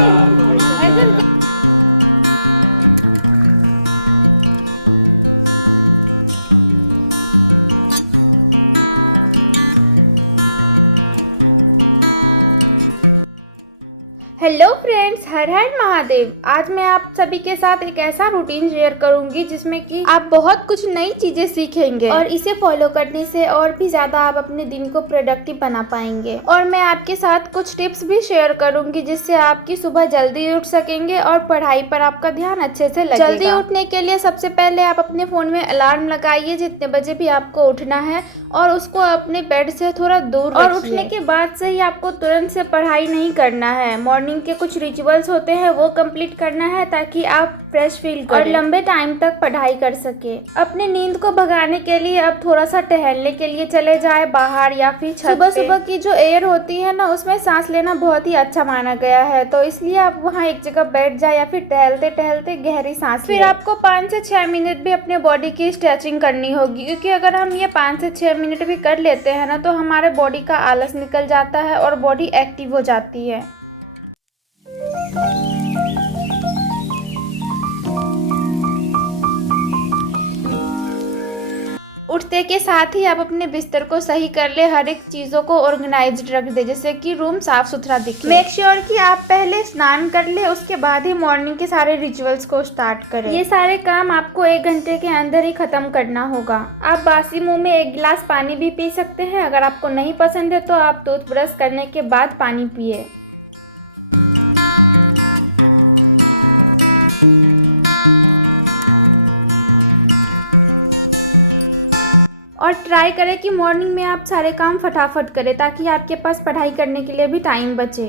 Hello friends, हर हर महादेव। आज मैं आप सभी के साथ एक ऐसा रूटीन शेयर करूंगी जिसमें कि आप बहुत कुछ नई चीजें सीखेंगे और इसे फॉलो करने से और भी ज्यादा आप अपने दिन को प्रोडक्टिव बना पाएंगे। और मैं आपके साथ कुछ टिप्स भी शेयर करूंगी जिससे आपकी सुबह जल्दी उठ सकेंगे और पढ़ाई पर आपका ध्यान अच्छे से लगेगा। जल्दी उठने के लिए सबसे पहले आप अपने फोन में अलार्म लगाइए जितने बजे भी आपको उठना है, और उसको अपने बेड से थोड़ा दूर रखिए। और उठने के बाद से ही आपको तुरंत से पढ़ाई नहीं करना है। मॉर्निंग के कुछ रिचुअल्स होते हैं वो कंप्लीट करना है ताकि आप फ्रेश फील करें और लंबे टाइम तक पढ़ाई कर सके। अपने नींद को भगाने के लिए आप थोड़ा सा टहलने के लिए चले जाए बाहर या फिर छत पे। सुबह सुबह की जो एयर होती है ना, उसमें सांस लेना बहुत ही अच्छा माना गया है, तो इसलिए आप वहाँ एक जगह बैठ जाए या फिर टहलते टहलते गहरी सांस। फिर आपको 5 से 6 मिनट भी अपने बॉडी की स्ट्रेचिंग करनी होगी, क्योंकि अगर हम ये 5 से 6 मिनट भी कर लेते हैं ना, तो हमारे बॉडी का आलस निकल जाता है और बॉडी एक्टिव हो जाती है। उठते के साथ ही आप अपने बिस्तर को सही कर ले, हर एक चीजों को ऑर्गेनाइज्ड रख दे, जैसे कि रूम साफ सुथरा दिखे। मेक श्योर कि आप पहले स्नान कर ले, उसके बाद ही मॉर्निंग के सारे रिचुअल्स को स्टार्ट करें। ये सारे काम आपको 1 घंटे के अंदर ही खत्म करना होगा। आप बासी मुंह में 1 गिलास पानी भी पी सकते हैं। अगर आपको नहीं पसंद है तो आप टूथब्रश करने के बाद पानी पिए। और ट्राई करें कि मॉर्निंग में आप सारे काम फटाफट करें ताकि आपके पास पढ़ाई करने के लिए भी टाइम बचे।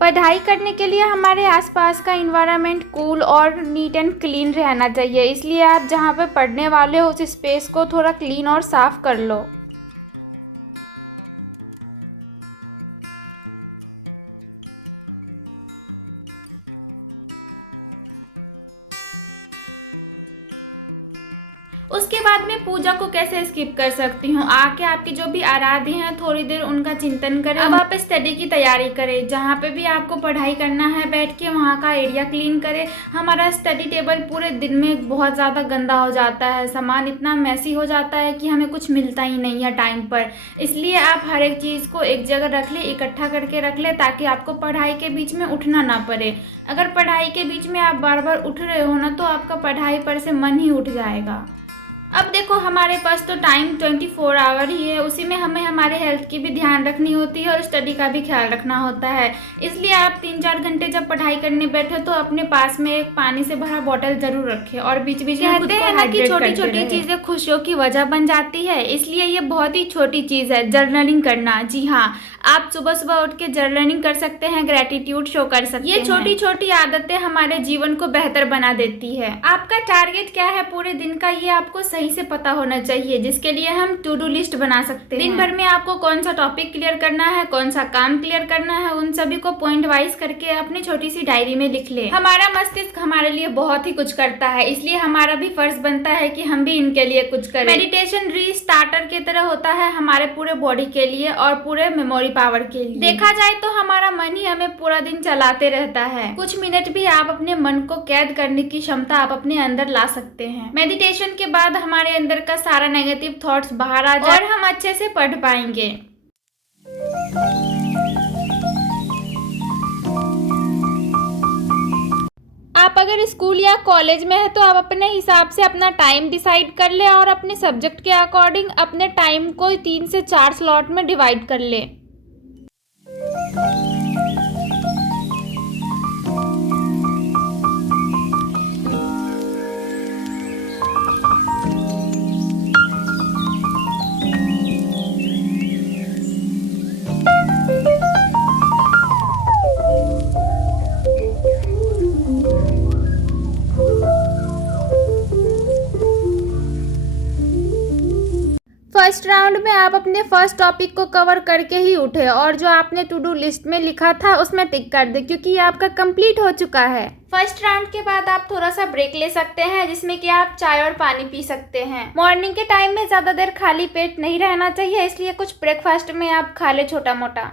पढ़ाई करने के लिए हमारे आसपास का एनवायरनमेंट कूल और नीट एंड क्लीन रहना चाहिए, इसलिए आप जहाँ पे पढ़ने वाले हो उस स्पेस को थोड़ा क्लीन और साफ कर लो। उसके बाद में पूजा को कैसे स्किप कर सकती हूँ। आके आपके जो भी आराध्य हैं थोड़ी देर उनका चिंतन करें। अब आप स्टडी की तैयारी करें। जहाँ पे भी आपको पढ़ाई करना है बैठ के वहाँ का एरिया क्लीन करें। हमारा स्टडी टेबल पूरे दिन में बहुत ज़्यादा गंदा हो जाता है, सामान इतना मैसी हो जाता है कि हमें कुछ मिलता ही नहीं है टाइम पर। इसलिए आप हर एक चीज़ को एक जगह रख ले, इकट्ठा करके रख ले, ताकि आपको पढ़ाई के बीच में उठना ना पड़े। अगर पढ़ाई के बीच में आप बार बार उठ रहे हो ना, तो आपका पढ़ाई पर से मन ही उठ जाएगा। अब देखो, हमारे पास तो टाइम 24 आवर ही है, उसी में हमें हमारे हेल्थ की भी ध्यान रखनी होती है और स्टडी का भी ख्याल रखना होता है। इसलिए आप 3-4 घंटे जब पढ़ाई करने बैठे तो अपने पास में एक पानी से भरा बोतल जरूर रखें और बीच बीच में कहते हैं ना कि छोटी छोटी चीजें खुशियों की वजह बन जाती है। इसलिए ये बहुत ही छोटी चीज है जर्नलिंग करना। जी हाँ, आप सुबह सुबह उठ के जर्नलिंग कर सकते हैं, ग्रेटिट्यूड शो कर सकते हैं। ये छोटी छोटी आदतें हमारे जीवन को बेहतर बना देती है। आपका टारगेट क्या है पूरे दिन का, ये आपको सही से पता होना चाहिए, जिसके लिए हम टू डू लिस्ट बना सकते हैं। दिन भर में आपको कौन सा टॉपिक क्लियर करना है, कौन सा काम क्लियर करना है, उन सभी को पॉइंट वाइज करके अपनी छोटी सी डायरी में लिख ले। हमारा मस्तिष्क हमारे लिए बहुत ही कुछ करता है, इसलिए हमारा भी फर्ज बनता है कि हम भी इनके लिए कुछ करें। मेडिटेशन रीस्टार्टर की तरह होता है हमारे पूरे बॉडी के लिए और पूरे मेमोरी पावर के लिए। देखा जाए तो हमारा मन ही हमें पूरा दिन चलाते रहता है। कुछ मिनट भी आप अपने मन को कैद करने की क्षमता आप अपने अंदर ला सकते हैं। मेडिटेशन के बाद हमारे अंदर का सारा नेगेटिव थॉट्स बाहर आ जाए और हम अच्छे से पढ़ पाएंगे। आप अगर स्कूल या कॉलेज में है तो आप अपने हिसाब से अपना टाइम डिसाइड कर ले और अपने सब्जेक्ट के अकॉर्डिंग अपने टाइम को 3 से 4 स्लॉट में डिवाइड कर ले। फर्स्ट राउंड में आप अपने फर्स्ट टॉपिक को कवर करके ही उठे और जो आपने टू डू लिस्ट में लिखा था उसमें टिक कर दे, क्योंकि ये आपका कंप्लीट हो चुका है। फर्स्ट राउंड के बाद आप थोड़ा सा ब्रेक ले सकते हैं, जिसमें कि आप चाय और पानी पी सकते हैं। मॉर्निंग के टाइम में ज्यादा देर खाली पेट नहीं रहना चाहिए, इसलिए कुछ ब्रेकफास्ट में आप खा ले छोटा मोटा।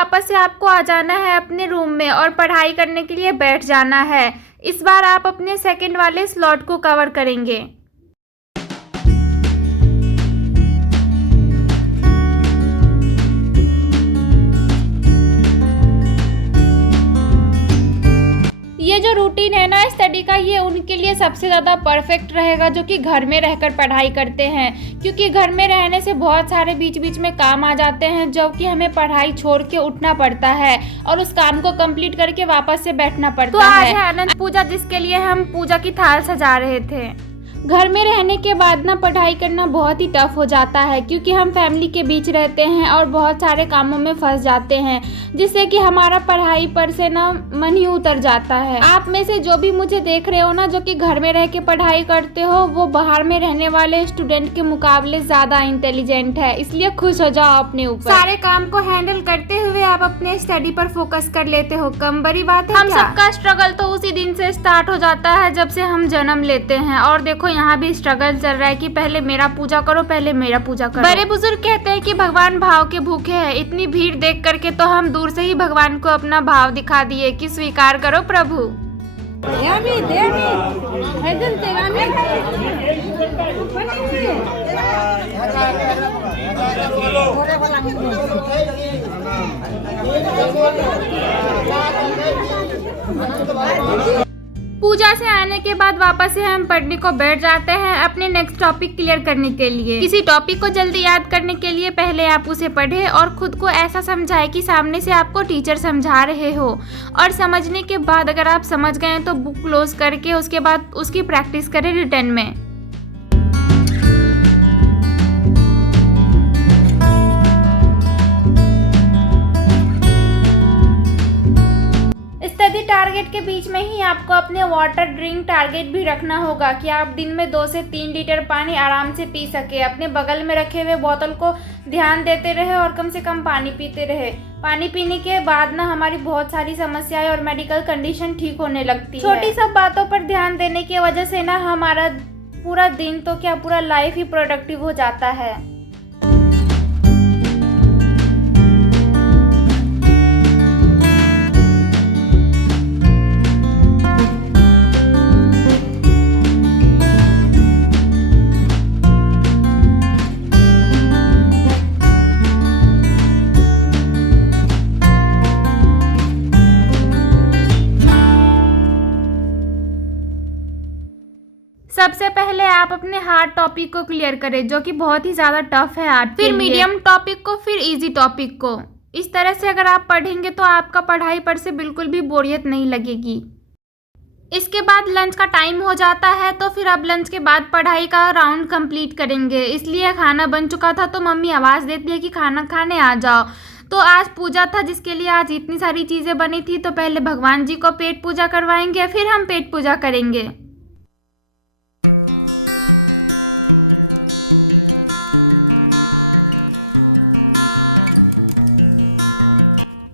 वापस से आपको आ जाना है अपने रूम में और पढ़ाई करने के लिए बैठ जाना है। इस बार आप अपने सेकंड वाले स्लॉट को कवर करेंगे। ये जो रूटीन है ना स्टडी का, ये उनके लिए सबसे ज़्यादा परफेक्ट रहेगा जो कि घर में रहकर पढ़ाई करते हैं, क्योंकि घर में रहने से बहुत सारे बीच बीच में काम आ जाते हैं जो कि हमें पढ़ाई छोड़ के उठना पड़ता है और उस काम को कंप्लीट करके वापस से बैठना पड़ता है। अनंत पूजा जिसके लिए हम पूजा की थाल सजा रहे थे। घर में रहने के बाद ना पढ़ाई करना बहुत ही टफ हो जाता है, क्योंकि हम फैमिली के बीच रहते हैं और बहुत सारे कामों में फंस जाते हैं, जिससे कि हमारा पढ़ाई पर से ना मन ही उतर जाता है। आप में से जो भी मुझे देख रहे हो ना जो कि घर में रह के पढ़ाई करते हो, वो बाहर में रहने वाले स्टूडेंट के मुकाबले ज्यादा इंटेलिजेंट है, इसलिए खुश हो जाओ अपने ऊपर। सारे काम को हैंडल करते हुए आप अपने स्टडी पर फोकस कर लेते हो, कम बड़ी बात है। हम सबका स्ट्रगल तो उसी दिन से स्टार्ट हो जाता है जब से हम जन्म लेते हैं। और देखो यहाँ भी स्ट्रगल चल रहा है कि पहले मेरा पूजा करो, पहले मेरा पूजा करो। बड़े बुजुर्ग कहते हैं कि भगवान भाव के भूखे हैं। इतनी भीड़ देख करके तो हम दूर से ही भगवान को अपना भाव दिखा दिए कि स्वीकार करो प्रभु। पूजा से आने के बाद वापस से हम पढ़ने को बैठ जाते हैं अपने नेक्स्ट टॉपिक क्लियर करने के लिए। किसी टॉपिक को जल्दी याद करने के लिए पहले आप उसे पढ़े और खुद को ऐसा समझाए कि सामने से आपको टीचर समझा रहे हो, और समझने के बाद अगर आप समझ गए तो बुक क्लोज करके उसके बाद उसकी प्रैक्टिस करें रिटर्न में। टारगेट के बीच में ही आपको अपने वाटर ड्रिंक टारगेट भी रखना होगा कि आप दिन में 2 से 3 लीटर पानी आराम से पी सके। अपने बगल में रखे हुए बोतल को ध्यान देते रहे और कम से कम पानी पीते रहे। पानी पीने के बाद ना हमारी बहुत सारी समस्याएं और मेडिकल कंडीशन ठीक होने लगती है। छोटी सब बातों पर ध्यान देने की वजह से ना हमारा पूरा दिन तो क्या पूरा लाइफ ही प्रोडक्टिव हो जाता है। सबसे पहले आप अपने हार्ड टॉपिक को क्लियर करें जो कि बहुत ही ज़्यादा टफ है आपके लिए। फिर मीडियम टॉपिक को, फिर इजी टॉपिक को। इस तरह से अगर आप पढ़ेंगे तो आपका पढ़ाई पर से बिल्कुल भी बोरियत नहीं लगेगी। इसके बाद लंच का टाइम हो जाता है, तो फिर अब लंच के बाद पढ़ाई का राउंड कंप्लीट करेंगे। इसलिए खाना बन चुका था तो मम्मी आवाज़ देती है कि खाना खाने आ जाओ। तो आज पूजा था जिसके लिए आज इतनी सारी चीज़ें बनी थी, तो पहले भगवान जी को पेट पूजा करवाएंगे, फिर हम पेट पूजा करेंगे।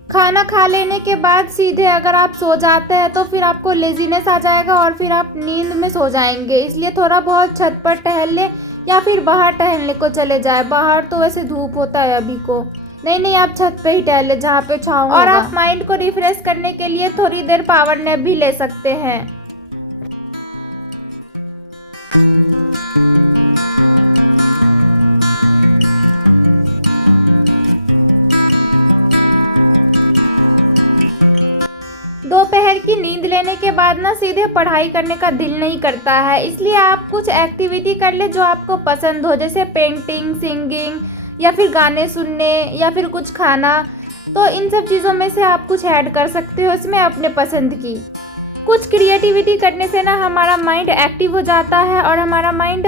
खाना खा लेने के बाद सीधे अगर आप सो जाते हैं तो फिर आपको लेजीनेस आ जाएगा और फिर आप नींद में सो जाएंगे। इसलिए थोड़ा बहुत छत पर टहल ले या फिर बाहर टहलने को चले जाए। बाहर तो वैसे धूप होता है अभी को, नहीं आप छत पे ही टहल ले जहाँ पे छाँव। और आप माइंड को रिफ्रेश करने के लिए थोड़ी देर पावर नैप भी ले सकते हैं। दोपहर की नींद लेने के बाद ना सीधे पढ़ाई करने का दिल नहीं करता है, इसलिए आप कुछ एक्टिविटी कर ले जो आपको पसंद हो, जैसे पेंटिंग, सिंगिंग या फिर गाने सुनने या फिर कुछ खाना। तो इन सब चीज़ों में से आप कुछ ऐड कर सकते हो इसमें अपने पसंद की। कुछ क्रिएटिविटी करने से ना हमारा माइंड एक्टिव हो जाता है और हमारा माइंड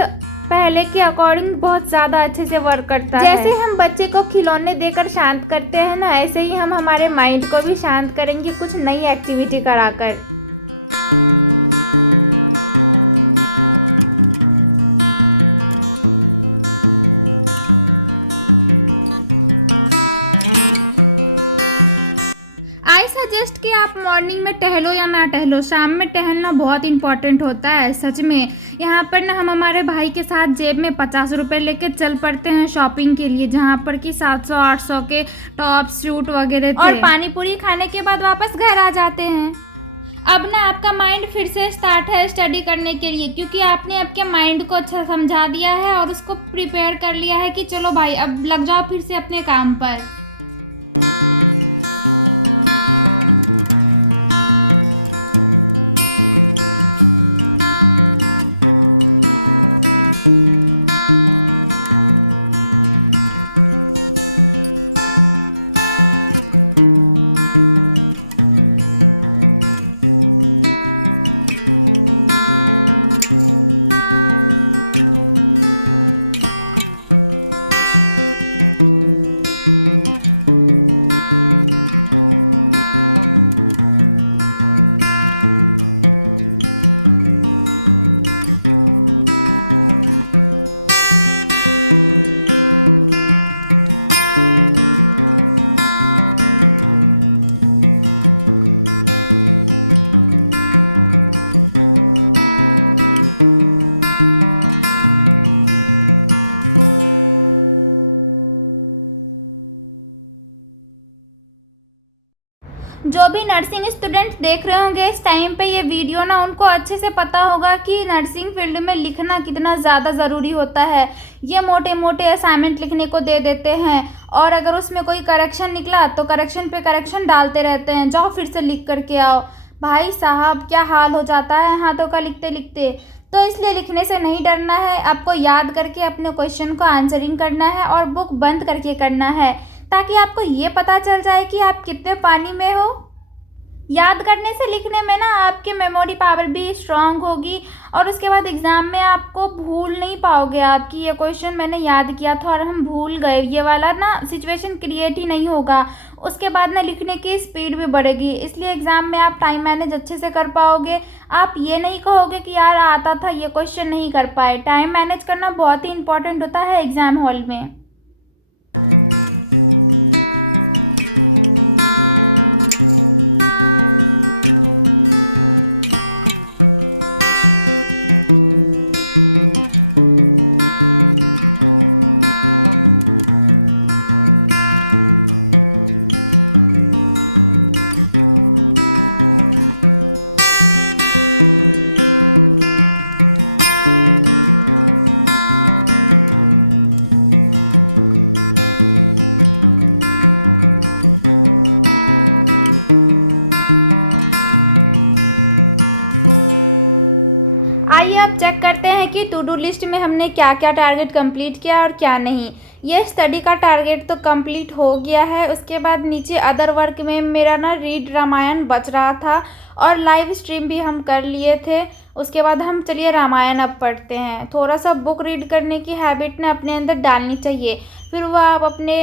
पहले के अकॉर्डिंग बहुत ज़्यादा अच्छे से वर्क करता है। जैसे हम बच्चे को खिलौने देकर शांत करते हैं ना, ऐसे ही हम हमारे माइंड को भी शांत करेंगे कुछ नई एक्टिविटी कराकर। मॉर्निंग में टहलो या ना टहलो, शाम में टहलना बहुत इंपॉर्टेंट होता है सच में। यहाँ पर ना हम हमारे भाई के साथ जेब में 50 रुपये लेके चल पड़ते हैं शॉपिंग के लिए, जहाँ पर कि 700-800 के टॉप सूट वगैरह थे, और पानी पूरी खाने के बाद वापस घर आ जाते हैं। अब ना आपका माइंड फिर से स्टार्ट है स्टडी करने के लिए, क्योंकि आपने आपके माइंड को अच्छा समझा दिया है और उसको प्रिपेयर कर लिया है कि चलो भाई अब लग जाओ फिर से अपने काम पर। जो भी नर्सिंग स्टूडेंट देख रहे होंगे इस टाइम पे ये वीडियो ना, उनको अच्छे से पता होगा कि नर्सिंग फील्ड में लिखना कितना ज़्यादा ज़रूरी होता है। ये मोटे मोटे असाइनमेंट लिखने को दे देते हैं और अगर उसमें कोई करेक्शन निकला तो करेक्शन पे करेक्शन डालते रहते हैं, जाओ फिर से लिख करके आओ। भाई साहब क्या हाल हो जाता है हाथों का लिखते लिखते। तो इसलिए लिखने से नहीं डरना है, आपको याद करके अपने क्वेश्चन को आंसरिंग करना है और बुक बंद करके करना है, ताकि आपको ये पता चल जाए कि आप कितने पानी में हो। याद करने से लिखने में ना आपकी मेमोरी पावर भी स्ट्रांग होगी और उसके बाद एग्ज़ाम में आपको भूल नहीं पाओगे आप कि ये क्वेश्चन मैंने याद किया था और हम भूल गए, ये वाला ना सिचुएशन क्रिएट ही नहीं होगा। उसके बाद ना लिखने की स्पीड भी बढ़ेगी, इसलिए एग्ज़ाम में आप टाइम मैनेज अच्छे से कर पाओगे। आप ये नहीं कहोगे कि यार आता था ये क्वेश्चन नहीं कर पाए। टाइम मैनेज करना बहुत ही इंपॉर्टेंट होता है एग्ज़ाम हॉल में। चेक करते हैं कि टू डू लिस्ट में हमने क्या क्या टारगेट कंप्लीट किया और क्या नहीं। ये स्टडी का टारगेट तो कंप्लीट हो गया है। उसके बाद नीचे अदर वर्क में मेरा ना रीड रामायण बच रहा था और लाइव स्ट्रीम भी हम कर लिए थे। उसके बाद हम चलिए रामायण अब पढ़ते हैं। थोड़ा सा बुक रीड करने की हैबिट ना अपने अंदर डालनी चाहिए। फिर वह आप अपने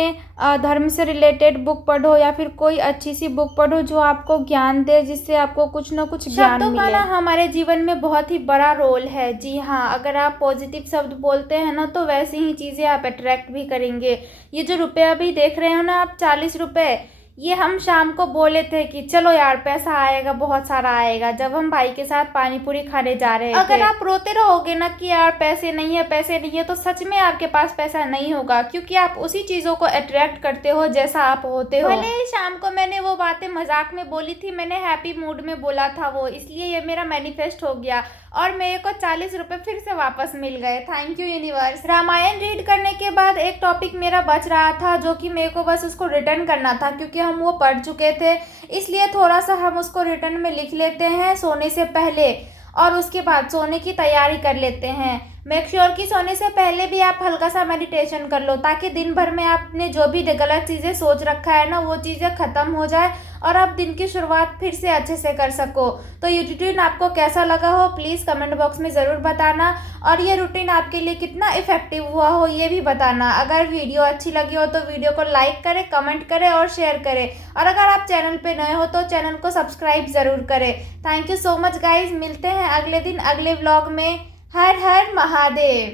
धर्म से रिलेटेड बुक पढ़ो या फिर कोई अच्छी सी बुक पढ़ो जो आपको ज्ञान दे, जिससे आपको कुछ ना कुछ ज्ञान मिले। शब्दों का ना हमारे जीवन में बहुत ही बड़ा रोल है। जी हाँ, अगर आप पॉजिटिव शब्द बोलते हैं ना तो वैसी ही चीज़ें आप अट्रैक्ट भी करेंगे। ये जो रुपया भी देख रहे हो ना आप 40 रुपये, ये हम शाम को बोले थे कि चलो यार पैसा आएगा, बहुत सारा आएगा, जब हम भाई के साथ पानी पूरी खाने जा रहे थे। अगर आप रोते रहोगे ना कि यार पैसे नहीं है पैसे नहीं है, तो सच में आपके पास पैसा नहीं होगा, क्योंकि आप उसी चीज़ों को अट्रैक्ट करते हो जैसा आप होते हो। भले शाम को मैंने वो बातें मजाक में बोली थी, मैंने हैप्पी मूड में बोला था वो, इसलिए ये मेरा मैनिफेस्ट हो गया और मेरे को 40 रुपये फिर से वापस मिल गए। Thank you universe. Ramayana read करने के बाद एक टॉपिक मेरा बच रहा था जो कि मेरे को बस उसको रिटर्न करना था, क्योंकि हम वो पढ़ चुके थे, इसलिए थोड़ा सा हम उसको रिटर्न में लिख लेते हैं सोने से पहले और उसके बाद सोने की तैयारी कर लेते हैं। मेक श्योर कि सोने से पहले भी आप हल्का सा मेडिटेशन कर लो, ताकि दिन भर में आपने जो भी गलत चीज़ें सोच रखा है ना वो चीज़ें ख़त्म हो जाए और आप दिन की शुरुआत फिर से अच्छे से कर सको। तो ये रूटीन आपको कैसा लगा हो प्लीज़ कमेंट बॉक्स में ज़रूर बताना, और ये रूटीन आपके लिए कितना इफेक्टिव हुआ हो ये भी बताना। अगर वीडियो अच्छी लगी हो तो वीडियो को लाइक करें, कमेंट करें और शेयर करें, और अगर आप चैनल पे नए हो तो चैनल को सब्सक्राइब ज़रूर करें। Thank you so much guys. मिलते हैं अगले दिन अगले व्लॉग में। हर हर महादेव।